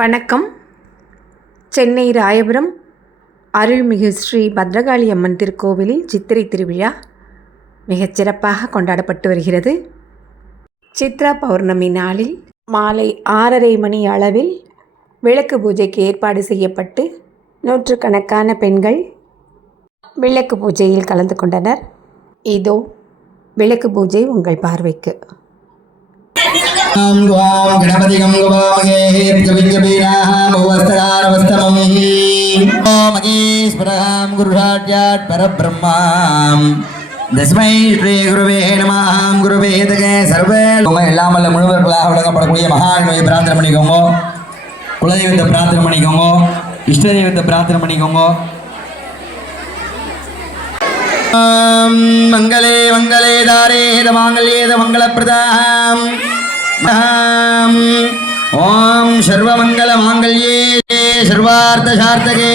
வணக்கம். சென்னை ராயபுரம் அருள்மிகு ஸ்ரீ பத்ரகாளி அம்மன் திருக்கோவிலில் சித்திரை திருவிழா மிகச் சிறப்பாக கொண்டாடப்பட்டு வருகிறது. சித்ரா பௌர்ணமி நாளில் மாலை ஆறரை மணி அளவில் விளக்கு பூஜைக்கு ஏற்பாடு செய்யப்பட்டு நூற்றுக்கணக்கான பெண்கள் விளக்கு பூஜையில் கலந்து கொண்டனர். இதோ விளக்கு பூஜை உங்கள் பார்வைக்கு. ॐ त्वां गणपतिगं गवामहे कविकवीनामवस्तकारवस्तमम् ॐ मगेश्वरहां गुरुषाट्यात् परब्रह्माम् தஸ்மை ஸ்ரீ குருவே நமஹாம் குருவே தகே சர்வே உங்க எல்லாம் வல்ல முழுவர்களாக வழங்கப்படக்கூடிய மகான்மையை பிரார்த்தனை பண்ணிக்கோங்க குலதெய்வத்தை பிரார்த்தனை பண்ணிக்கோங்க இஷ்ட தெய்வத்தை பிரார்த்தனை பண்ணிக்கோங்க ஆம், மங்களே மங்களே தாரே மாங்கல்யேத மங்களப்பிரதாம் ஆம், ஓம் சர்வமங்கல மாங்கல்யே சர்வார்த்த சார்த்தகே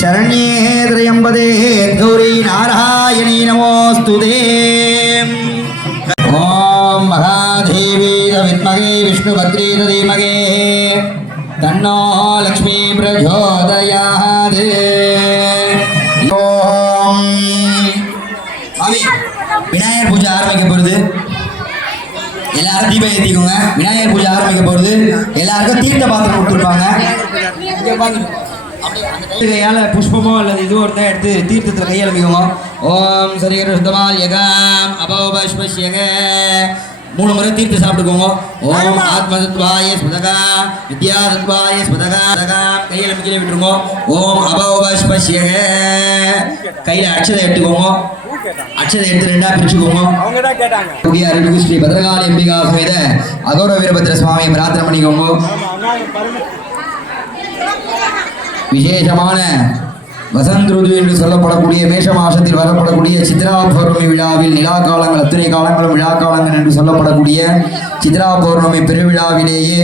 சரண்யே திரையம்பதே கௌரி நாராயணி நமோஸ்துதே. ஓம் மகாதேவி வித்மகே விஷ்ணு விஷ்ணுபத்ரீ தீமகே. தன்னோ லக்ஷ்மி பிரஜோதயாது. ஓம். விநாயகர் பூஜை ஆரம்பிக்க போகிறது தீபம் ஏற்றிக்கோங்க விநாயகர் பூஜை ஆரம்பிக்க போகிறது எல்லாருக்கும் தீர்த்த பாத்திரம் கொடுத்துருப்பாங்க. கையால் புஷ்பமோ அல்லது இதுவோ ஒருத்தன் எடுத்து தீர்த்தத்தில் கையெழுமிக்கோங்க ஓம் சரிகர சுத்தமால் யகாம் அபோபஸ்பஸ்யக மூணு முறை தீர்த்து சாப்பிட்டுக்கோங்க. ஓம் ஆத்மதத்வாய ஸ்மதகா வித்யாதத்வாய ஸ்மதகா ஸ்மதகா கையில் கீழே விட்டுருங்க. ஓம் அபோபஸ்பஸ்யக கையில் அட்சதை எடுத்துக்கோங்க. அட்சதை எடுத்து ரெண்டா பிரிச்சுக்கோங்க அவங்க தான் கேட்டாங்க. புதிய அருள்மிகு ஸ்ரீ பத்ரகாளி அம்பிகா சமேத அகோர வீரபத்ர சுவாமியை பிரார்த்தனை பண்ணிக்கோங்க விசேஷமான வசந்த் ருது என்று சொல்லப்படக்கூடிய மேஷ மாசத்தில் வரப்படக்கூடிய சித்ரா பௌர்ணமி விழாவில் நிலா காலங்கள் அத்தனை காலங்களும் விழா காலங்கள் என்று சொல்லப்படக்கூடிய சித்ரா பௌர்ணமி பெருவிழாவிலேயே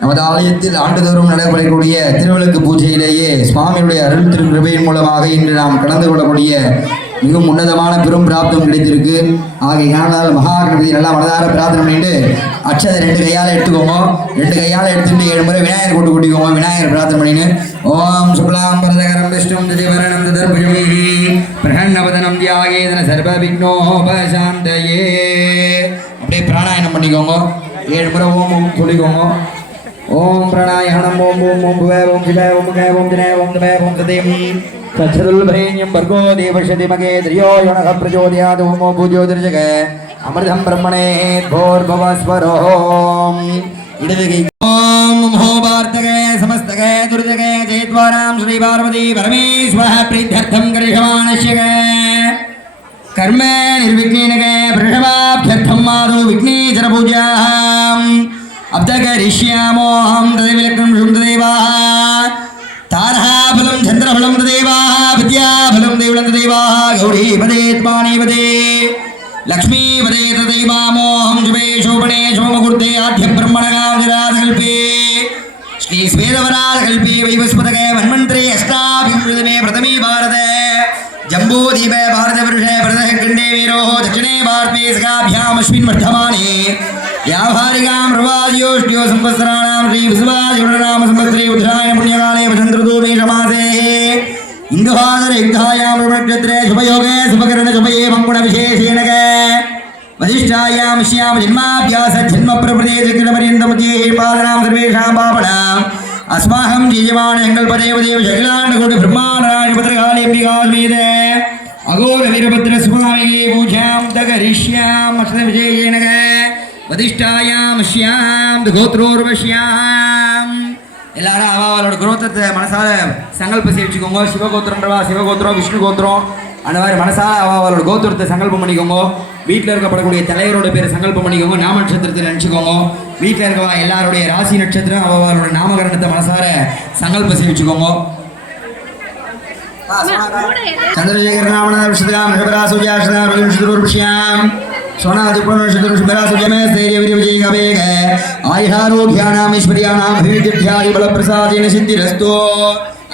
நமது ஆலயத்தில் ஆண்டுதோறும் நடைபெறக்கூடிய திருவிளக்கு பூஜையிலேயே சுவாமியுடைய அருள் திருக்கிருபையின் மூலமாக இன்று நாம் கலந்து கொள்ளக்கூடிய மிகவும் உன்னதமான பெரும் பிராப்தம் கிடைத்திருக்கு. ஆகையானால் மகா கணபதி நல்லா மனதார பிரார்த்தனை பண்ணிட்டு அச்சதை ரெண்டு கையால் எடுத்துக்கோங்க. ரெண்டு கையால் எடுத்துட்டு ஏழு முறை விநாயகர் கொண்டு கூட்டிக்கோங்க. விநாயகர் பிரார்த்தனை பண்ணின்னு ஓம் சுக்லாம் பரதகரம் விஷ்ணும் திதிவரணம் ததர்புஜம் பிரகன்னவதனம் தியாகேதன சர்வ விக்னோபசாந்தயே அப்படியே பிராணாயணம் பண்ணிக்கோங்க. ஏழு முறை ஓம் சொல்லிக்கோங்க. ओम प्रणाय हणम, ओम ओम ओम, भुवै, ओम जिवे ओम गए ओम जिने ओम दमै ओम तदेम तच्छदुल्भरेण्यं भर्गो देवशतिमगे ध्रियो यणः प्रचोदयात्, ओमो भूज्योतिर्जगे अमृतं ब्रह्मणे भोर्भवस्वरो। इडदगे ओम समस्तगे दुर्जगे श्री पार्वती परमेश्वरः प्रीत्यर्थं करिष्यमाणस्य कर्मे पूजाम् अब तक करिष्यामो अहं तदेव लग्नं शुद्धदेवाः तारहाफलं चन्द्रफलं तदेवाः विद्याफलं देवलं तदेवाः गौरीपदे त्माणीपदे लक्ष्मीपदे तदैवामोऽहं शुभे शोभणे शुभमुहूर्ते आद्यब्रह्मणगामिराजकल्पे श्री स्वेदवराजकल्पे वैवस्पतके मन्वन्त्रे अष्टाभिमृतमे प्रथमी भारत जम्बूदीप भारतवर्षे भरतः खण्डे वीरोः दक्षिणे भारते सखाभ्यामस्मिन् वर्धमाने व्यावहारिकां प्रवाद्योष्ट्यो संवत्सराणां श्री विश्वाजुडनाम संवत्सरे उत्तरायण पुण्यकाले वसन्तऋतु मेषमासे इन्दुहादर युद्धायां नक्षत्रे शुभयोगे शुभकरण शुभये मङ्गुणविशेषेण वसिष्ठायां श्याम जन्माभ्यास जन्म प्रभृते त्रिकृतपर्यन्तमध्ये पादनां सर्वेषां पापणाम् अस्माहं जीयमाण एङ्गल्पदेवदेव शैलाण्डकोटि ब्रह्माण्डराजपत्रकालेऽम्बिकास्मीद अघोर वीरभद्र स्वामिगे पूजां दगरिष्याम् अष्टविजयेन வதிஷ்டாயாம் அஷ்யாம் கோத்ரோர்வஷ்யாம் எல்லாரும் அவளோட குரோத்தத்தை மனசால சங்கல்பம் செய்ய வச்சுக்கோங்க சிவகோத்திரன்றவா சிவகோத்திரம் விஷ்ணு கோத்திரம். அந்த மாதிரி மனசால அவளோட கோத்திரத்தை சங்கல்பம் பண்ணிக்கோங்க. வீட்டில் இருக்கப்படக்கூடிய தலைவரோட பேரை சங்கல்பம் பண்ணிக்கோங்க. நாம நட்சத்திரத்தை நினச்சிக்கோங்க. வீட்டில் இருக்கவா எல்லாருடைய ராசி நட்சத்திரம் அவளோட நாமகரணத்தை மனசார சங்கல்பம் செய்ய வச்சுக்கோங்க சந்திரசேகர நாமநாத விஷயம் विशुद्धुर्विषयाम सोनादिपुरुषुधुर्षभरासुजमे स्थैर्यवीर्यविजय गवेग आयुषारोग्याणाम् ऐश्वर्याणाम् अभिवृद्धिध्यादि बलप्रसादेन सिद्धिरस्तु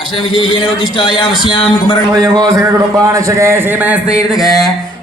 अष्टविशेषेण उद्दिष्टायां श्यां कुमरणवयोगो सककुटुम्बानशके सेमस्तैर्दके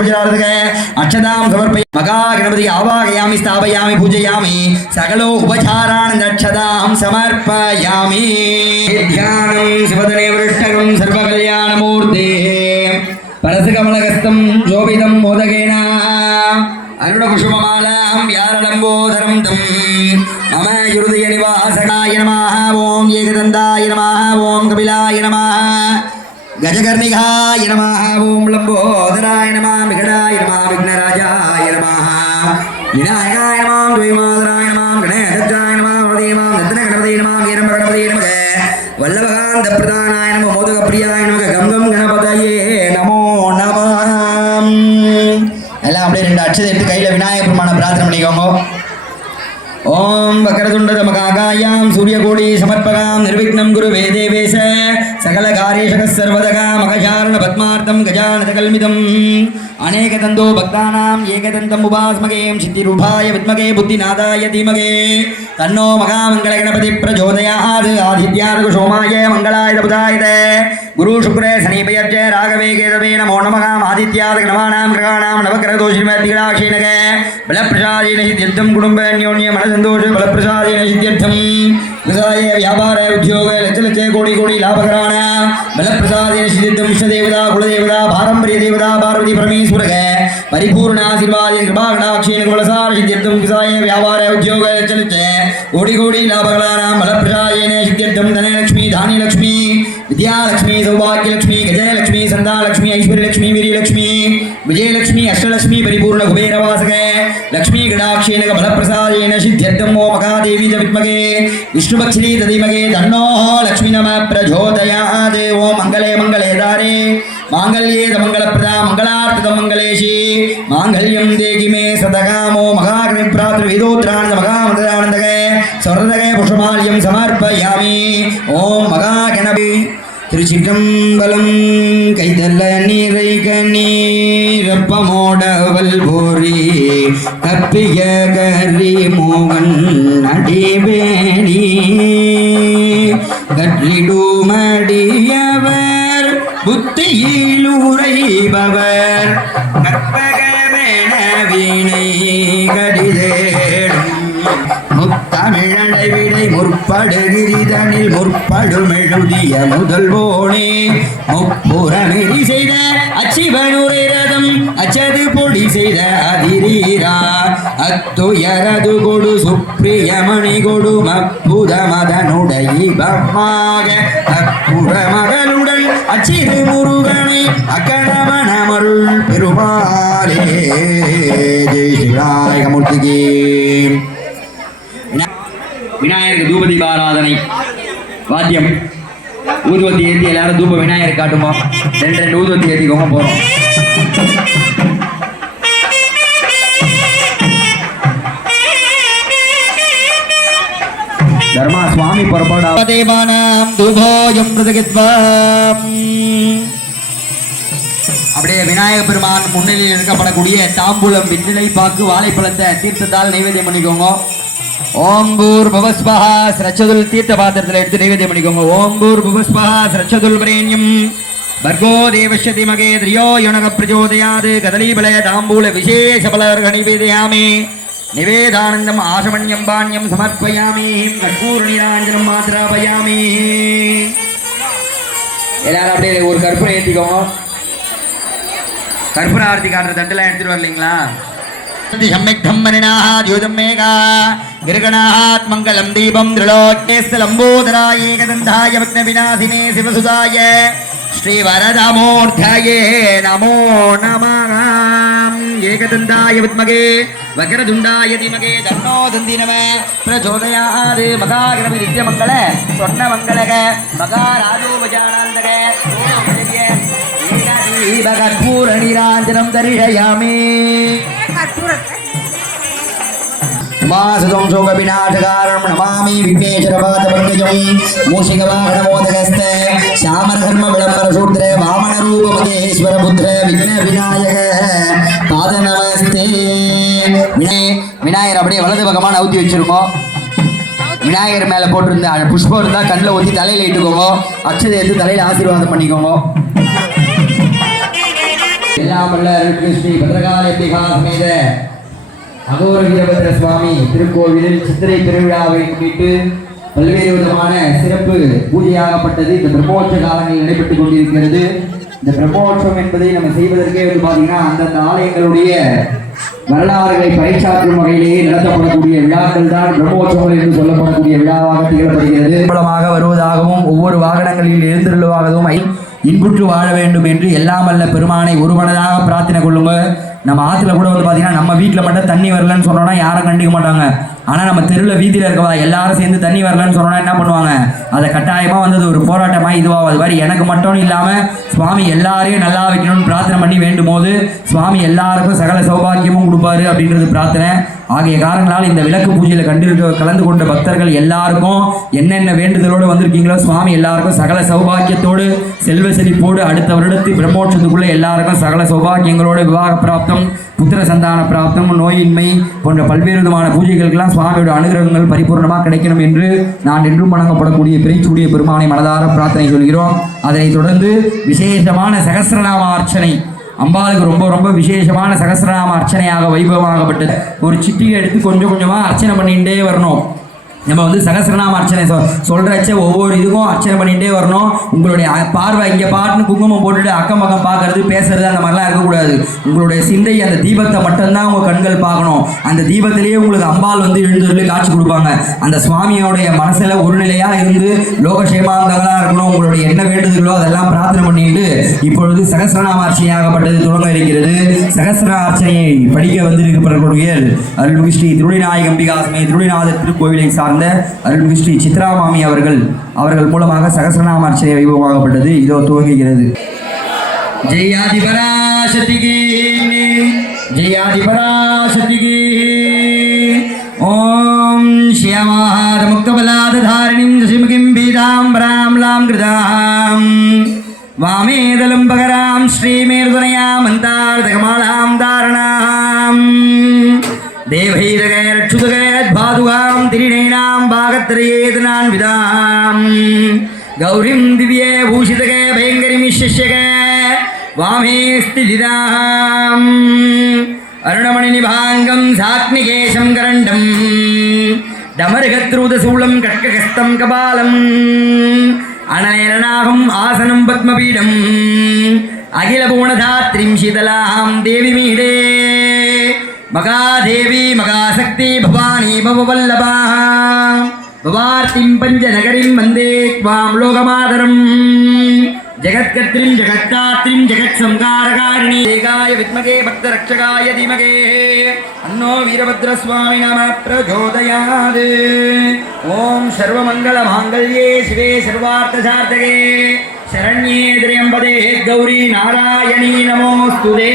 பூஜிதாருதுக அக்ஷதாம் சமர்ப்பய மகா கணபதி ஆவாகயாமி ஸ்தாபயாமி பூஜையாமி சகலோ உபசாரான் அக்ஷதாம் சமர்ப்பயாமி. தியானம் சிவதனே விருஷ்டகம் சர்வ கல்யாணமூர்த்தி பரசு கமலகஸ்தம் ஜோபிதம் மோதகேன. அருண குஷுமமாலாம் யாரலம்போதரம் தம். மம இருதய நிவாசகாய நமாக ஓம் ஏகதந்தாய நமாக ஓம் கபிலாய நமாக கஜகர்ணிகாய நமாக ஓம் லம்போதராய நமா விகடாய நமா விக்னராஜாய நமாக விநாயகாய நமாம் துவைமாதராய நமாம் கணேசாய நமாம் வரதே நமாம் ரத்ன கணபதே நமாம் வீரம்ப கணபதே நமக வல்லபகாந்த பிரதானாய நம மோதக பிரியாய நமக கங்கம் கணபதையே நமோ நமம் எல்லாம் அப்படியே ரெண்டு அட்சதை எடுத்து கையில் விநாயகர் பெருமான பிரார்த்தனை பண்ணிக்கோங்க. ஓம் வக்கரதுண்டதமகாகாயாம் சூரியகோடி சமர்ப்பகாம் நிர்விக்னம் குரு வேதேவேச சகல காரியேஷக சர்வதகா மகஜாரண பத்மார்த்தம் கஜானத கல்மிதம் அநேக தந்தோ பக்தானாம் ஏகதந்தம் உபாஸ்மகேம் சித்திருபாய வித்மகே புத்திநாதாய தீமகே. தன்னோ மகாமங்கல கணபதி பிரச்சோதயாத் ஆதித்யார்கு சோமாய மங்களாய புதாயதே. குரு சுக்ரே சனீபயர்ச்ச ராகவே கேதவே நமோ நமகாம் ஆதித்யாத கிரமாணாம் கிரகாணாம் நவக்கிரதோஷிமத்திகளாட்சீனக பலப்பிரசாதீன சித்தியர்த்தம் குடும்ப அந்யோன்ய மனசந்தோஷ பலப்பிரசாதீன சித்தியர்த்தம். விவசாய வியாபார உத்தியோக லட்ச லட்ச கோடி கோடி லாபகரான பலப்பிரசாதீன சித்தியர்த்தம் விஸ்வதேவதா குலதேவதா பாரம்பரிய தேவதா பார்வதி பரமேஸ்வரக. பரிபூர்ண ஆசீர்வாத கிருபாகடாட்சீன குலசார சித்தியர்த்தம் விவசாய வியாபார உத்தியோக லட்ச லட்ச கோடி கோடி லாபகரான பலப்பிரசாதீன சித்தியர்த்தம் தனலட்சுமி தானியலட்சுமி. विद्यालक्ष्मी, सौभाग्यलक्ष्मी गजयलक्ष्मी संधालक्ष्मी ऐश्वर्यलक्ष्मी, वीरलक्ष्मी, विजयलक्ष्मी, अष्टलक्ष्मी, परिपूर्ण कुबेरवासक, लक्ष्मी गणाक्षेन बलप्रसादेन सिद्ध्यर्थम ओ महादेवी च विद्मगे विष्णुपक्षिणी तदिमगे तन्नो, लक्ष्मी नम प्रचोदया देव मंगले मंगले, दारे, मांगल्ये मंगल प्रदा मंगलार्थ मंगलेशी माङ्गल्यं देहि मे सदकामो महाग्निभ्रातृविदोत्रानन्द महामदानन्दके स्वर्णके पुष्पमाल्यं समर्पयामि ॐ महागणपे திருச்சிற்றம்பலம் கைதல்ல நீரை கண்ணீரப்பமோடவல் போரி கப்பிய கரி மோகன் அடிவேணி கற்றிடுமடியவர் புத்தியில் உரைபவர் கற்பகமென வீணை கடி விடை முற்படுகிரிதனில் முற்படுமெழுதிய முதல்வோனே. முப்புறமெறி செய்த அச்சிவனுரை ரதம் அச்சது பொடி செய்த அதிரீரா. அத்துயரது கொடு சுப்பிரியமணி கொடு மப்புத மதனுடைய பமாக அப்புற மதனுடன் அச்சிறு முருகனை அக்கணவனமருள் பெருமாளே ஜெய் சிவாயமூர்த்திகே விநாயகருக்கு தூப தீபாராதனை வாத்தியம். ஊதுவத்தி ஏற்றி எல்லாரும் தூப விநாயகர் காட்டுமா? ரெண்டு ரெண்டு ஊதுவத்தி ஏற்றிக்கோங்க போறோம். தர்மா சுவாமி புறப்பாடா. தேவானாம் தூபோயம் பிரதகித்வாம். அப்படியே விநாயக பெருமான் முன்னிலையில் இருக்கப்படக்கூடிய தாம்பூலம் வெற்றிலை பாக்கு வாழைப்பழத்தை தீர்த்தத்தால் நைவேத்தியம் பண்ணிக்கோங்க. ஓம்பூர் புவஸ்பா ஸ்ரச்சதுல் தீர்த்த பாத்திரத்தில் எடுத்து நைவேத்தியம் பண்ணிக்கோங்க. ஓம்பூர் புவஸ்பா ஸ்ரச்சதுல் பிரேண்யம் பர்கோ தேவஸ்ய திமகே திரியோ யுனக பிரஜோதயாது. கதலீபல தாம்பூல விசேஷ பலர்க நிவேதயாமி. நிவேதானந்தம் ஆசமன்யம் பாண்யம் சமர்ப்பயாமி. கற்பூர் நீராஞ்சனம் மாத்திராபயாமி. எல்லாரும் அப்படியே ஒரு கற்பூரம் ஏற்றிக்கோங்க கற்பூர ஆர்த்தி காட்டுற தட்டெல்லாம் எடுத்துட்டு வரலீங்களா? सम्यक् धम्मनिनाः द्यूतं मेघा गिर्गणात् मङ्गलं दीपं त्रिलोक्येस्तलम्बोदराय एकदन्धाय विघ्नविनाशिने शिवसुधाय श्रीवरदमूर्धये नमो नमः एकदन्ताय विद्मगे वक्रतुण्डाय धीमगे तन्नो दन्ति नम प्रचोदयात् மாசுதம் சோக விநாசகாரம் நமாமி விக்னேஸ்வரபாத பங்கஜம் மூஷிகவாகனமோதகஸ்த சாம தர்ம விளம்பர விக்ன விநாயக பாத விநாயகர் அப்படியே வலது பக்கமாக நவுத்தி வச்சிருக்கோம். விநாயகர் மேலே போட்டிருந்த புஷ்பம் இருந்தால் கண்ணில் ஊற்றி தலையில் இட்டுக்கோங்க. அச்சதை எடுத்து தலையில ஆசீர்வாதம் பண்ணிக்கோங்க. எல்லாம் வல்ல அருள்மிகு ஸ்ரீ பத்ரகால சமேத அகோர வீரபத்ர சுவாமி திருக்கோவிலில் சித்திரை திருவிழாவை முன்னிட்டு பல்வேறு விதமான சிறப்பு பூஜையாகப்பட்டது. இந்த பிரம்மோற்ச காலங்களில் நடைபெற்றுக் கொண்டிருக்கிறது. இந்த பிரம்மோற்சவம் என்பதை நம்ம செய்வதற்கே வந்து பார்த்தீங்கன்னா அந்தந்த ஆலயங்களுடைய வரலாறுகளை பறைசாற்றும் வகையிலேயே நடத்தப்படக்கூடிய விழாக்கள் தான் பிரம்மோற்சவங்கள் என்று சொல்லப்படக்கூடிய விழாவாக திகழப்படுகிறது. மூலமாக வருவதாகவும் ஒவ்வொரு வாகனங்களில் எழுந்தருளுவாகவும் ஐ- இன்புற்று வாழ வேண்டும் என்று எல்லாம் வல்ல பெருமானை ஒருமனதாக பிரார்த்தனை கொள்ளுங்க. நம்ம ஆற்றுல கூட வந்து பார்த்தீங்கன்னா நம்ம வீட்டில் மட்டும் தண்ணி வரலன்னு சொன்னோன்னா யாரும் கண்டிக்க மாட்டாங்க. ஆனால் நம்ம தெருவில் வீதியில் இருக்கவா எல்லாரும் சேர்ந்து தண்ணி வரலன்னு சொன்னோம்னா என்ன பண்ணுவாங்க? அதை கட்டாயமாக வந்தது ஒரு போராட்டமாக இதுவாக அது மாதிரி எனக்கு மட்டும் இல்லாமல் சுவாமி எல்லாரையும் நல்லா வைக்கணும்னு பிரார்த்தனை பண்ணி வேண்டும் போது சுவாமி எல்லாருக்கும் சகல சௌபாக்கியமும் கொடுப்பாரு அப்படின்றது பிரார்த்தனை. ஆகிய காரணங்களால் இந்த விளக்கு பூஜையில் கண்டிருக்க கலந்து கொண்ட பக்தர்கள் எல்லாருக்கும் என்னென்ன வேண்டுதலோடு வந்திருக்கீங்களோ சுவாமி எல்லாருக்கும் சகல சௌபாக்கியத்தோடு செல்வ செழிப்போடு அடுத்த வருடத்து பிரம்மோட்சத்துக்குள்ளே எல்லாருக்கும் சகல சௌபாக்கியங்களோடு விவாக பிராப்தம் புத்திர சந்தான பிராப்தம் நோயின்மை போன்ற பல்வேறு விதமான பூஜைகளுக்கெல்லாம் சுவாமியோட அனுகிரகங்கள் பரிபூர்ணமாக கிடைக்கணும் என்று நான் என்றும் வணங்கப்படக்கூடிய பிரிச்சுடைய பெருமானை மனதார பிரார்த்தனை சொல்கிறோம். அதனைத் தொடர்ந்து விசேஷமான சகசிரநாம அர்ச்சனை. அம்பாளுக்கு ரொம்ப ரொம்ப விசேஷமான சகசிரநாம அர்ச்சனையாக வைபவமாகப்பட்டது. ஒரு சிட்டிகை எடுத்து கொஞ்சம் கொஞ்சமாக அர்ச்சனை பண்ணிகிட்டே வரணும். நம்ம வந்து சகசிரநாம அர்ச்சனை சொ சொல்கிறச்ச ஒவ்வொரு இதுக்கும் அர்ச்சனை பண்ணிகிட்டே வரணும். உங்களுடைய பார்வை இங்கே பாட்டுன்னு குங்குமம் போட்டுட்டு அக்கம் பக்கம் பார்க்கறது பேசுறது அந்த மாதிரிலாம் இருக்கக்கூடாது. உங்களுடைய சிந்தை அந்த தீபத்தை மட்டும்தான் உங்கள் கண்கள் பார்க்கணும். அந்த தீபத்திலேயே உங்களுக்கு அம்பாள் வந்து எழுந்தருளி காட்சி கொடுப்பாங்க. அந்த சுவாமியோடைய மனசில் ஒரு நிலையாக இருந்து லோகசேமாந்தங்களாக இருக்கணும். உங்களுடைய என்ன வேண்டுதலோ அதெல்லாம் பிரார்த்தனை பண்ணிட்டு இப்பொழுது சகசிரநாம அர்ச்சனையாகப்பட்டது தொடங்க இருக்கிறது. சகசிர அர்ச்சனையை படிக்க வந்திருக்கக்கூடிய அருள்மிகு ஸ்ரீ திருவிநாயகம்பிகா சமய திருவிநாதர் திருக்கோவிலை சார்ந்த அருள்விஷ்ணு சித்ராமாமி அவர்கள் அவர்கள் மூலமாக சகசரநாம அர்ச்சனை வைபவமாகப்பட்டது. இதோ துவங்குகிறது. ஜெயாதிபராசக்திகி ஜெயாதிபராசக்திகி. ஓம் ஸ்யமாத முக்தபலாத தாரிணிம் தசிமுகிம் பீதாம் பிராம்லாம் கிருதாம். வாமேதலும் பகராம் ஸ்ரீமேர்துனையாம் அந்தார்தகமாலாம் தாரணாம். தேவைரகரட்சுதக திரிணைனாம் பாகத்திரையேது நான் விதாம். கௌரிம் திவ்ய பூஷிதக பயங்கரிமிஷக வாமே ஸ்திதிதாம். அருணமணி நிபாங்கம் சாக்னிகேசம் கரண்டம் டமருகத்ரூதசூலம் கட்ககஸ்தம் கபாலம். அனநேரனாகும் ஆசனம் பத்மபீடம். அகில பூணதாத்ரிம் தேவி மீடே மகாதேவி மகாசக்தி பவானி பவவல்லபாக பவார்த்திம் பஞ்ச நகரிம் வந்தே துவாம் லோகமாதரம். ஜெகத்கத்ரிம் ஜெகத்தாத்ரிம் ஜெகத் சங்காரகாரிணி ஏகாய வித்மகே பக்த ரட்சகாய தீமகே. அன்னோ வீரபத்ரஸ்வாமி நம பிரஜோதயாது. ஓம் சர்வமங்கள மாங்கல்யே சிவே சர்வார்த்த சார்த்தகே சரண்யே திரியம்பதே கௌரி நாராயணி நமோஸ்துதே.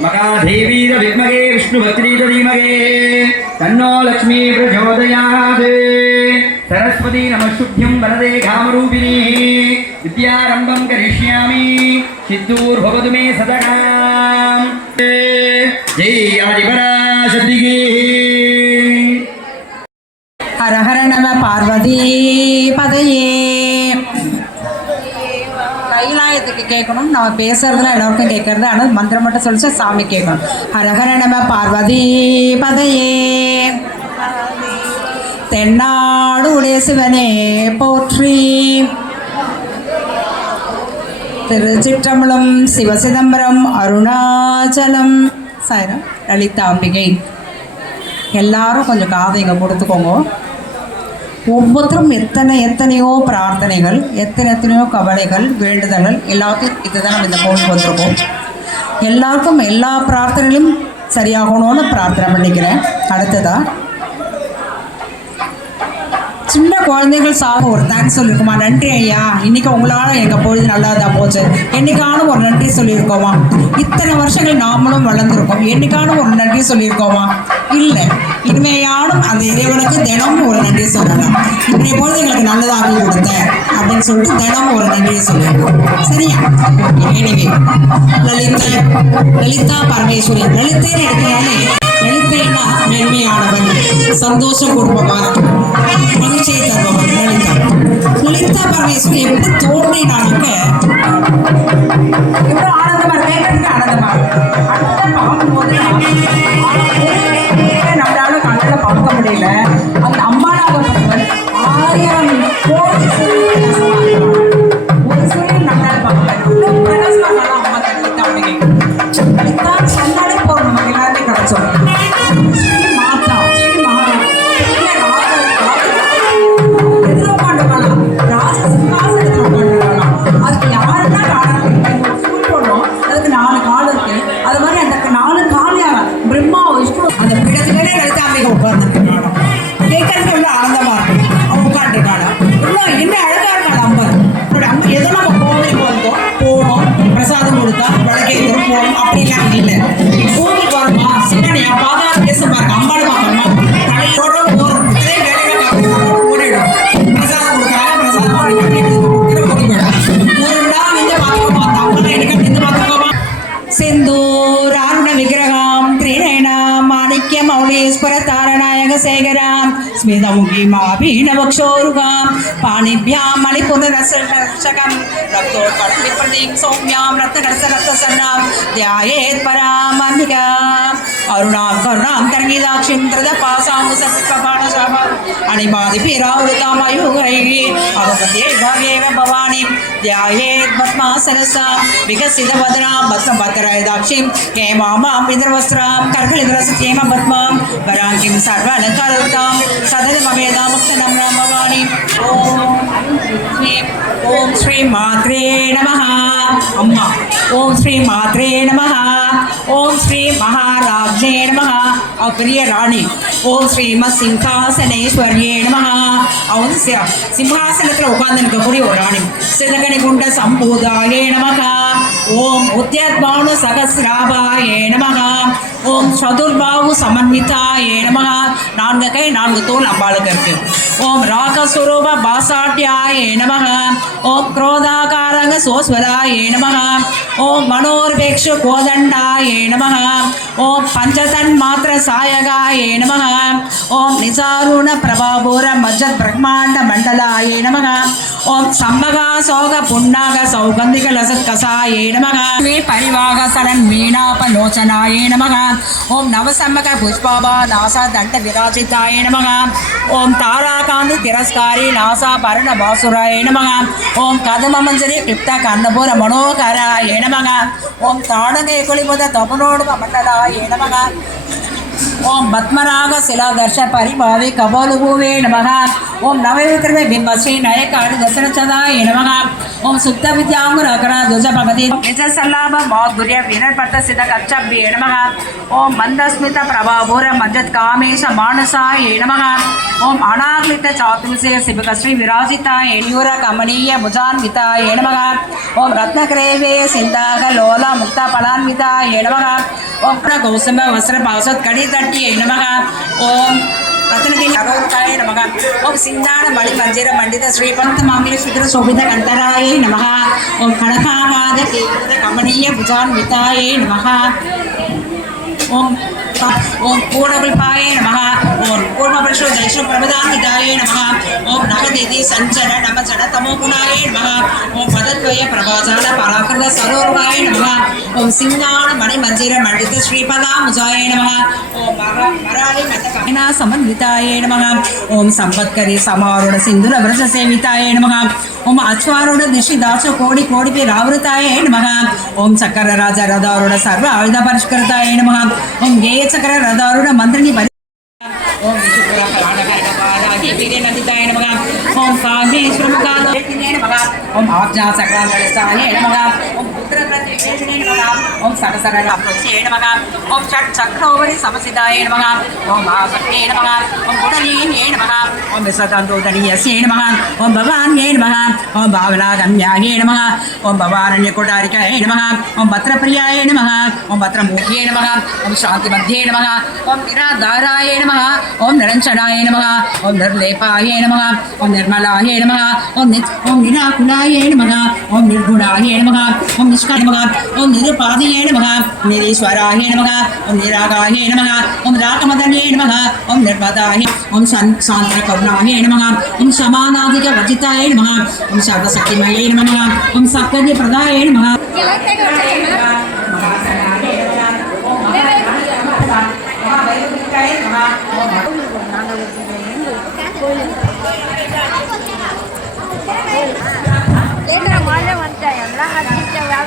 మహాదేవీర విద్మగే విష్ణుభద్రీర ధీమగే తన్నో లక్ష్మీ ప్రచోదయాత్ సరస్వతీ నమశుభ్యం వరదే కామరూపిణి. విద్యారంభం కరిష్యామి. సిద్ధూర్భవదు మే సదగా హర హర నమ పార్వతీ. கேட்கணும். நம்ம பேசுறதுலாம் எல்லாருக்கும் கேட்கறது. ஆனால் மந்திரம் மட்டும் சொல்லிச்சா சாமி கேட்கணும். ஹரஹர நம பார்வதி பதையே. தென்னாடு உடைய சிவனே போற்றி. திருச்சிற்றம்பலம் சிவசிதம்பரம் அருணாச்சலம். சாயிரம் லலிதாம்பிகை. எல்லாரும் கொஞ்சம் காதை இங்கே கொடுத்துக்கோங்க. ஒவ்வொருத்தரும் எத்தனை எத்தனையோ பிரார்த்தனைகள் எத்தனை எத்தனையோ கவலைகள் வேண்டுதல்கள் எல்லாத்தையும் இதுதான் நம்ம இந்த கோவிலுக்கு வந்திருக்கோம். எல்லாருக்கும் எல்லா பிரார்த்தனைகளும் சரியாகணும்னு பிரார்த்தனை பண்ணிக்கிறேன். அடுத்ததாக சின்ன குழந்தைகள் சாக ஒரு தேங்க்ஸ் சொல்லியிருக்கோமா நன்றி ஐயா. இன்னைக்கு உங்களால எங்க பொழுது நல்லா தான் போச்சு. என்னைக்கானும் ஒரு நன்றி சொல்லியிருக்கோமா இத்தனை வருஷங்கள் நாமளும் வளர்ந்துருக்கோம். என்னைக்கானும் ஒரு நன்றி சொல்லியிருக்கோமா இல்லை. இனிமையானும் அந்த இறைவனுக்கு தினமும் ஒரு நன்றி சொல்லலாம். இன்றைய பொழுது எங்களுக்கு நல்லதாக கொடுத்த அப்படின்னு சொல்லிட்டு தினமும் ஒரு நன்றியை சொல்லியிருக்கோம் சரியா? எனவே லலிதா லலிதா பரமேஸ்வரி. லலிதேன்னு எடுக்கிறாலே லலிதைனா மென்மையானவன் சந்தோஷம் கொடுப்பவன் மகிழ்ச்சியை தருபவன் லலிதா லலிதா பரமேஸ்வரி எப்படி தோன்றினாக்க எவ்வளோ ஆனந்தமா கேட்கறதுக்கு ஆனந்தமா. இருக்கு பார்க்கும்போது நம்மளால கண்ணில் பார்க்க முடியல. அந்த அம்மானாகப்பட்டவன் ஆயிரம் கோடி స్మిదము భీమాభీనవక్షోరుగాం పాణిభ్యాం మణిపునరసకం రక్తోత్పీం సౌమ్యాం రత్నరస రక్తసన్నాం ధ్యాయేత్ పరామమికాం అరుణాం కరుణాం తర్గీదాక్షిం త్రద పాసాము సత్యపాణశామ అణిమాది పీరావృతామయూగైః అవపదేవేవ భవానీ ధ్యాయేత్ పద్మాసనసాం వికసిత వదనాం భస్మభద్రాయదాక్షిం కేమామాం విద్రవస్త్రాం కర్కలిద్రస కేమ పద్మాం వరాంకిం సర్వ అలంకారోక్తాం பத்மாம் வராங்கிம் சர்வலங்காரத்தாம் சததமவேதாம் முக்தனம் ராமவாணி ஓம் ஸ்ரீம் ஓம் ஸ்ரீ மாத்ரே நமः அம்மா ஓம் ஸ்ரீ மாத்ரே நமः ஓம் ஸ்ரீ மகாராஜ்ஞே நமः அவ பெரிய ராணி ஓம் ஸ்ரீமத் சிங்காசனேஸ்வரியே நமः அவ வந்து சி- சிம்ஹாசனத்தில் உட்கார்ந்து இருக்கக்கூடிய ஒரு ராணி சிதகணி குண்ட சம்பூதாயே நமக ஓம் உத்தியத்பானு சகசிராபாயே நமக ஓம் சதுர்பாகு சமன்விதா ஏனமகா நான்கு கை நான்கு தோல் அம்பாளுக்கு. இருக்கு ஓம் ராகஸ்வரூப பாசாட்டியாய நமக. ஓம் குரோதாகாரங்க சோஸ்வராய நமக. ஓம் மனோர்வேக்ஷ கோதண்டாய நமக. ஓம் பஞ்சதன் மாத்திர சாயகாய நமக. ஓம் நிசாருண பிரபாபூர மஜத் பிரம்மாண்ட மண்டலாய நமக. ஓம் சம்பகா சோக புண்ணாக சௌகந்திக லசத் கசாய நமக. பரிவாக சரண் மீனாப லோச்சனாய நமக. ஓம் நவசம்மக புஷ்பாபா நாசா தண்ட விராஜிதாய நமக. ஓம் தாராகாந்தி திரஸ்காரி நாசா பரண பாசுராய நமக. ஓம் கதமஞ்சரி கிப்த கந்தபுர மனோகராய நமக. ஓம் தாடகை குளிபுத தபனோடுக மண்டலாய நமக. ओम पद्मराग शिलादर्श परिभावे कपोलभूवे नमः ओम नवविक्रमे बिंबश्री नयकाणि दशरथदाय नमः ओम सुप्त विद्यांगुरकर ध्वज भगवती निज सल्लाभ माधुर्य वीरपट्ट सिद्ध कच्छभ्ये नमः ओम मंदस्मित प्रभाभूर मज्जत कामेश मानसाय नमः ओम अनाग्लित चातुर्से शिवक श्री विराजिताय यूर कमनीय भुजान्विताय नमः ओम रत्नग्रेवे सिन्दाग लोल मुक्ता फलान्विताय नमः ओम गौसम वस्त्र पासत कड़ी तट्टिये சரஸ்வதியை நமக ஓம் ரத்னகிரி அரோத்தாய நமக ஓம் சிந்தான மணி மஞ்சர மண்டித ஸ்ரீபந்த மங்கள சுத்திர சோபித கந்தராய நமக ஓம் கனகாபாத கேந்திர கமனீய புஜான்விதாய நமக ஓம் ஓம் பூர்ணகுல்பாய நமக ஓம் கூர்மபுருஷோ ஜெயசோ பிரபதாந்திகாய நமக ஓம் நகநிதி சஞ்சன நம தமோ குணாய நமக ஓம் பதத்வய பிரபாஜான பராக்கிருத சரோருகாய ஓம் சிங்கான மனை மஞ்சீரம் அழுத்த ஸ்ரீபதா முஜாய நமக. ஓம் மராளி மதகனா சமன்விதாய நமக. ஓம் சம்பத்கரி சமாரோட சிந்துல விரச சேவிதாய நமக. ஓம் அச்வாரோட திஷி தாச்ச கோடி கோடி பேர் ஆவருத்தாய நமக. ஓம் சக்கர ஆக்ஞா சக்கராந்தரசாயே நமக ஓம் புத்திரபிரதிஷேஷனே நமக ஓம் சகசரகாப்ரோச்சே நமக ஓம் ஷட் சக்கரோவரி சமசிதாய நமக ஓம் ஆசக்தே நமக ஓம் குடலியே நமக ஓம் விசதந்தோதனியஸ்யே நமக ஓம் பவான்யே நமக ஓம் பாவனாகம்யாயே நமக ஓம் பவாரண்யகுடாரிகாய நமக ஓம் பத்ரப்பிரியாய நமக ஓம் பத்ரமூர்த்தியே நமக ஓம் சாந்திமத்யே நமக ஓம் நிராதாராய நமக ஓம் நிரஞ்சனாய நமக ஓம் நிர்லேபாய நமக ஓம் நிர்மலாய நமக ஓம் நித் ஓம் நிராகுலாய நமகா ஓம் நிர்குணாயே நமகா ஓம் நிஷ்காய நமகா ஓம் நிருபாதியே நமகா நிரீஸ்வராயே நமகா ஓம் நிராகாயே நமகா ஓம் ராகமதனே நமகா ஓம் நிர்மதாய ஓம் சன் சாந்திர கருணாய நமக ஓம் சமானாதிக வஜிதாய நமகா ஓம் சர்வசக்திமயே நமகா ஓம் சக்கரிய பிரதாயே நமகா வந்துட்டேன் எல்லாம்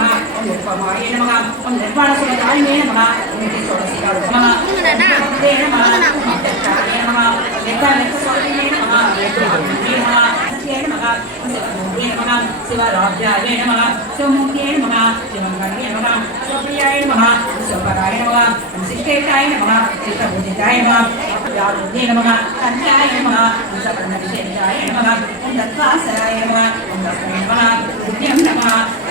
ஃப்ளைட்டில் போனேன் ரிப்ளேஸ்மெண்ட் சீட் நம்பர் அவங்க நான் எங்கள் வீட்டில் பிடிச்சி ஆ அந்த ஏஜ் ஸ்கூல் பக்கத்துலன்னு சொன்னீங்களா பேக் சைடு சிவராஜாய நமக சிவமூர்த்தியே நமக சிவங்கணியே நமக சிவபிரியாய நமக சிவபராய நமக சிஷ்டேட்டாய நமக சித்தபூஜிதாய நமக யாருதே நமக கன்யாய நமக சபரணவிசேஷாய நமக ஓம் தத்வாசராய நமக ஓம் தஸ்மை நமக புண்ணியம் நமக அங்கே நமக பஞ்சகோசாமிருஷ்டாய நமக ஓம் ஸ்ரீநமகே நமக ஓம் நித்தே யமனாய நமக சுவசுமத்தே நமக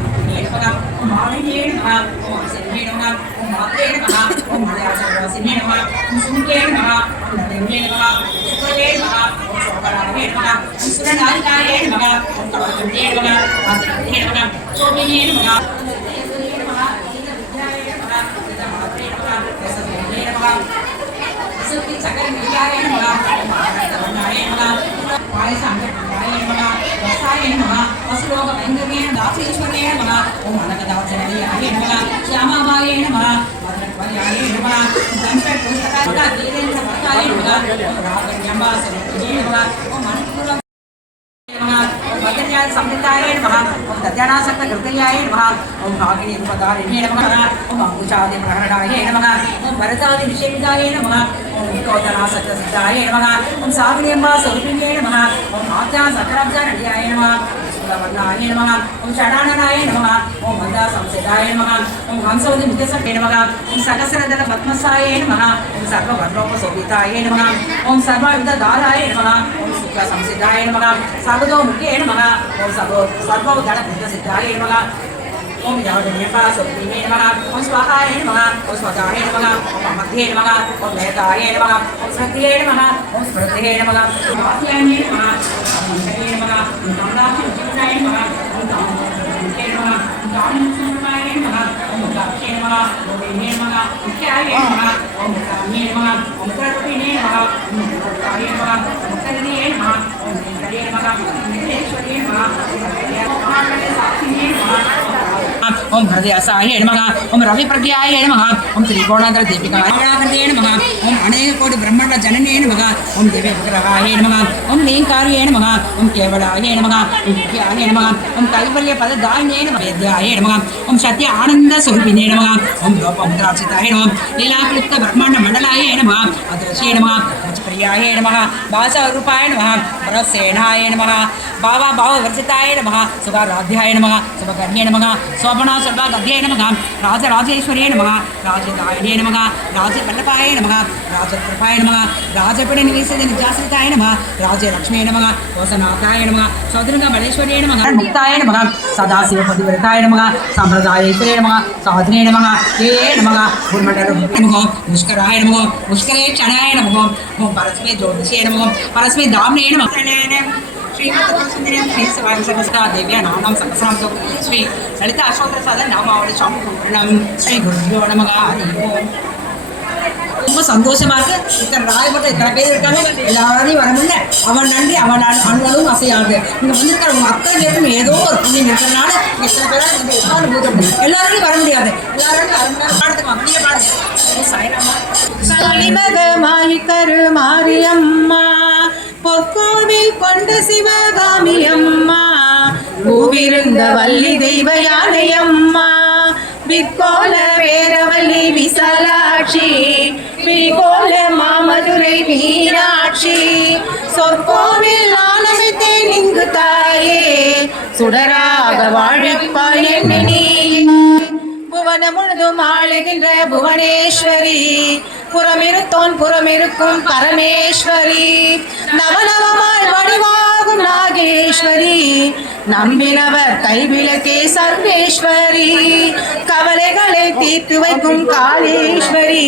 நமக தந்தே நமக ஓம் விகடராசினே நமக ஓம் தேசோ தே நமக ஓம் புண்ணியாய நமக ஓம் மோலாட்சி காமனே நமக ஓம் மாவினே நமக ஓம் சென்னே நமக ஓம் மாத்தே நமக ஓம் மலையாசவாசினே நமக ஓம் சுங்கே நமக ஓம் நதே நமக ஓம் சுகலே நமக ஓம் சோகராவே நமக ஓம் சுரநாரிகாயே நமக ஓம் கவலகண்டே நமக மாத்திரே நமக சோமினே நமக சுத்தி சக்கர மிகாய நமக ஓம் ஆனந்தவண்ணாய நமக பாயசாங்கடாய நமக ரசாய రాక్షేశ్వర్యే నమ ఓం అనగదావచరణీయాయ నమ శ్యామాబాయే నమ మధురత్వర్యాయ నమ సంస్కృత పుస్తకాయ దేవేంద్ర భట్టాయ నమ రాగన్యంబాసనోజే నమ ఓం అనుకూల నమ ఓం భద్రయాయ సంహితాయ నమ ఓం దద్యానాసక్త హృదయాయ నమ నడియాయ నమ వర్ణాయ నమ ఓం షడాననాయ నమ ఓం మందా సంసిదాయ నమ ఓం హంసవతి ముఖ్యసే నమ ఓం సహస్రధర పద్మసాయ నమ ఓం సర్వవర్ణోపశోభితాయ నమ ఓం సర్వవిధ దారాయ నమ ఓం సుఖ సంసిద్ధాయ నమ సర్వదో ముఖ్యే నమ ఓం సర్వ సర్వోదర సిద్ధాయ నమ ఓం యాజన్యపాశక్తినే నమ ఓం స్వాహాయ నమ ఓం స్వజాయ నమ ఓం మధ్యే నమ ఓం మేధాయ నమ ఓం శ్రద్ధే నమ ఓం స్మృతే నమ ఓం వాక్యాన్నే నమ ఓం మంత్రే నమ ఓం కాందాక్షి జీవనాయ నమ ఓం కాంతే నమ ఓం కాందాయ నమ ఓం కాక్షే నమ ఓం వేణే నమ ఓం క్యాయ నమ ఓం కామ్యే నమ ఓం ప్రకృతినే నమ ఓం కార్యే నమ ఓం కరిణే నమ ఓం నమ ఓం నమ ఓం సాక్షినే నమ ஓம் ஹிருதயசாய நமக ஓம் ரவி பிரத்யாய நமக ஓம் திரிகோணாந்திர தீபிகா கமலாகிருதே நமக ஓம் அநேக கோடி பிரம்மண்ட ஜனனே நமக ஓம் தேவி விக்கிரகாய நமக ஓம் நீங்காரியே நமக ஓம் கேவலாய நமக ஓம் வித்யாய நமக ஓம் கைவல்ய பத தாயினே நம வேத்யாய நமக ஓம் சத்ய ஆனந்த சுரூபினே நமக ஓம் லோபமுத்ராட்சிதாய நம லீலாகிருத்த பிரம்மாண்ட மண்டலாய நமக அதிரசியே நமக பிரியாய நமக பாசரூபாய நமக பிரசேனாய நமக பாவா பாவ வர்ஜிதாய நமக சுகாராத்யாய நமக சுபகர்ணிய நமக சோபனா சர்வாகத்யாய நமக ராஜராஜேஸ்வரியே நமக ராஜதாயினே நமக ராஜவல்லபாய நமக ராஜகிருபாய நமக ராஜபிட நிவேசித நிஜாசிரிதாய நமக ராஜலக்ஷ்மியே நமக கோசநாதாய நமக சௌதரங்க மலேஸ்வரியே நமக முக்தாய நமக சதாசிவ பதிவிரதாய நமக சம்பிரதாயேஸ்வரே நமக சாதனே நமக ஏ நமக உர்மண்டல நமக முஷ்கராய நமக முஷ்கரே க்ஷணாய நமக ஓம் பரஸ்மே ஜோதிஷே நமக பரஸ்மே தாம்னே நமக श्रीमत्सुन्दर्यां श्रीसवासहस्रा देव्या नानां सहस्रां श्री ललिता अशोकप्रसाद நாமாவளி சுவாமி பூரணம் ஸ்ரீ குருஜியோ நமக ஹரி ஓம் ரொம்ப சந்தோஷமா இருக்கு. இத்தனை ராயப்பட்ட இத்தனை பேர் இருக்காங்க. எல்லாரையும் வர முடியல அவன் நன்றி அவன் அணு- அசையாது. இங்க வந்திருக்கிற உங்க அத்தனை பேருக்கும் ஏதோ ஒரு புண்ணியம். இருக்கிறனால எத்தனை பேரா இங்க உட்கார்ந்து பூஜை பண்ணி. எல்லாராலையும் வர முடியாது. எல்லாராலையும் அரை மணி நேரம் பாடுத்துமா அப்படியே பாடுங்க. சாயராமா. கலிமகமாய் கருமாரியம்மா பொற்கோவில் கொண்ட சிவகாமி அம்மா பூவிருந்த வள்ளி தெய்வ யானை அம்மா விற்கோல பேரவல்லி விசாலாட்சி விரிகோல மாமதுரை மீனாட்சி. சொற்கோவில் ஆனமித்தேன் இங்கு தாயே சுடராக வாழிப்பாய் என்ன நீ. புவன முழுதும் ஆளுகின்ற புவனேஸ்வரி புறமிருத்தோன் புறமிருக்கும் பரமேஸ்வரி. நவநவமாய் வடிவாய் வடிவாகும் நாகேஸ்வரி நம்பினவர் கைவிளக்கே சர்வேஸ்வரி. கவலைகளை தீர்த்து வைக்கும் காளேஸ்வரி.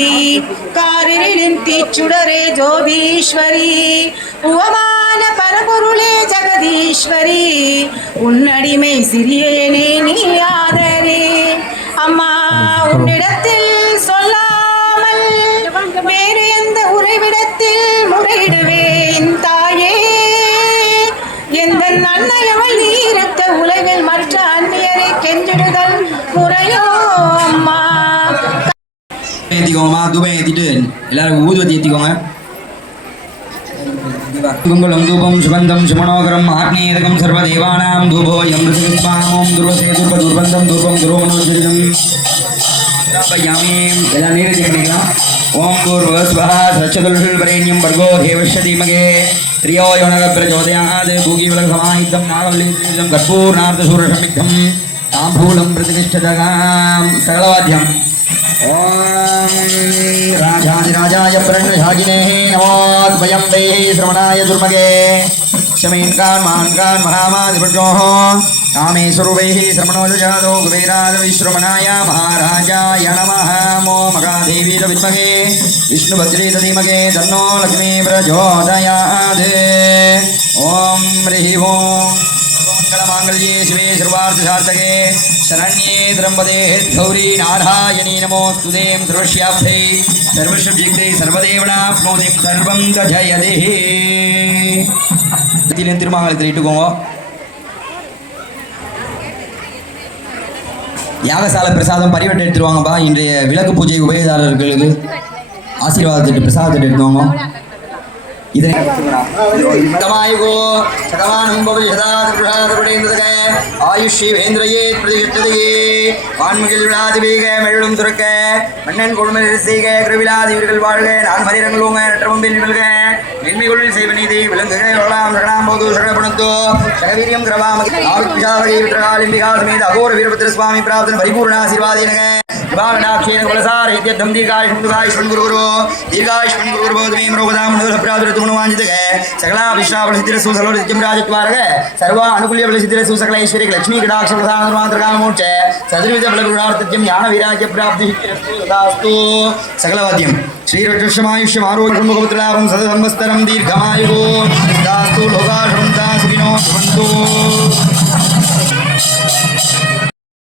காரிரின் தீச்சுடரே ஜோதீஸ்வரி. உவமான பரபொருளே ஜெகதீஸ்வரி. உன்னடிமை சிறியேனே நீ ஆதரே. அம்மா உன்னிடத்தில் சொல்லாமல் வேறு எந்த உறைவிடத்தில் முறையிடுவேன். கண்ணையவள் நீரத்த உலகில் மற்ற அந்நியரை கெஞ்சிடுதல் முறையோ அம்மா. ஏற்றிக்கோங்கம்மா தூபம் ஏற்றிட்டு எல்லாரும் ஊதுவத்தி ஏற்றிக்கோங்க குங்குலம் தூபம் சுகந்தம் சுமனோகரம் ஆக்னேயதகம் சர்வதேவானாம் தூபோ யம் ரிசுவிஸ்வாமோம் துர்வசே துர்வ துர்பந்தம் துர்வம் துருவனோஜிதம் யாமே எல்லாம் நீரை செக் பண்ணிக்கலாம் ओम पूर्वस्वः सचतुलशुल्वरेण्यं भर्गो देवश्यधीमगे त्रियो योनगप्रचोदयात् भूगीवलसमाहितं नागवल्लिं कर्पूर्णार्धशूरसमिद्धं ताम्बूलं प्रतिष्ठजगां सरलवाद्यम् ॐ नमोद्वयं श्रवणाय दुर्मगे। शमीन्कान् मान्कान् महामादिभृजोः कामेश्वरुवैः श्रमणोजुजातो कुबेरादविश्रमणाय महाराजाय नमः। मो मगादेवी विद्महे विष्णुभद्रेत धीमगे तन्नो लक्ष्मी प्रचोदयात्। ॐ ह्रीः ॐ। सर्वमङ्गलमाङ्गल्ये शिवे सर्वार्थसार्थके, शरण्ये त्र्यम्बदे गौरी नारायणी नमोऽस्तुते सर्वस्याब्धे सर्वशुभ्युक्ते सर्वदेवनाप्नोति सर्वं இதுலேயும் திருமாவளத்தில் திருட்டுக்கோங்க யாகசால பிரசாதம் பரிவட்டை எடுத்துருவாங்கப்பா இன்றைய விளக்கு பூஜை உபயதாரர்களுக்கு ஆசீர்வாதத்திட்டு பிரசாதத்திட்டு எடுத்துவாங்க இதனை தமாயுகோ சதமானம் ஆயுஷி வேந்திரையே வான்மிகில் விழாதி வீக மெழும் துறக்க. மன்னன் கொடுமல் செய்க கிருவிழாதி இவர்கள் வாழ்க. நான் மதிரங்களோங்க நற்றவம்பில் வில்க மென்மைகுள் செய்வ நீதி விலங்குக சரணாம் போது சரணபணத்தோ சகவீரியம் கிரவாமதி ஆவிஷாவகி வித்ரகாலிம்பிகா சமேத அகோர வீரபத்திர சுவாமி பிராப்தன் பரிபூர்ணாசீர்வாதேனக விபாகடாட்சேன குலசார இத்தியத்தம் தீர்காயுஷ்மன் குருகுரு தீர்காயுஷ்மன் குருகுரு போதுமே மரோகதாம் நூல வாஞ்சிதக சகலா விஸ்வாபல சித்திரசு சலோட நித்யம் ராஜத்வாரக. சர்வா அனுகூல்ய பல சித்திரசு சகல ஐஸ்வர்ய லட்சுமி கடாட்ச பிரதான சதுர்வித பல ஞான வீராஜ்ய பிராப்தி சகலவாத்தியம். ஸ்ரீரட்சமாயுஷ்யம் ஆரோக்கியம் சதசம்பஸ்தர आयुष्यं दीर्घमायुः दास्तु लोकाशं दास्विनो ध्वन्तु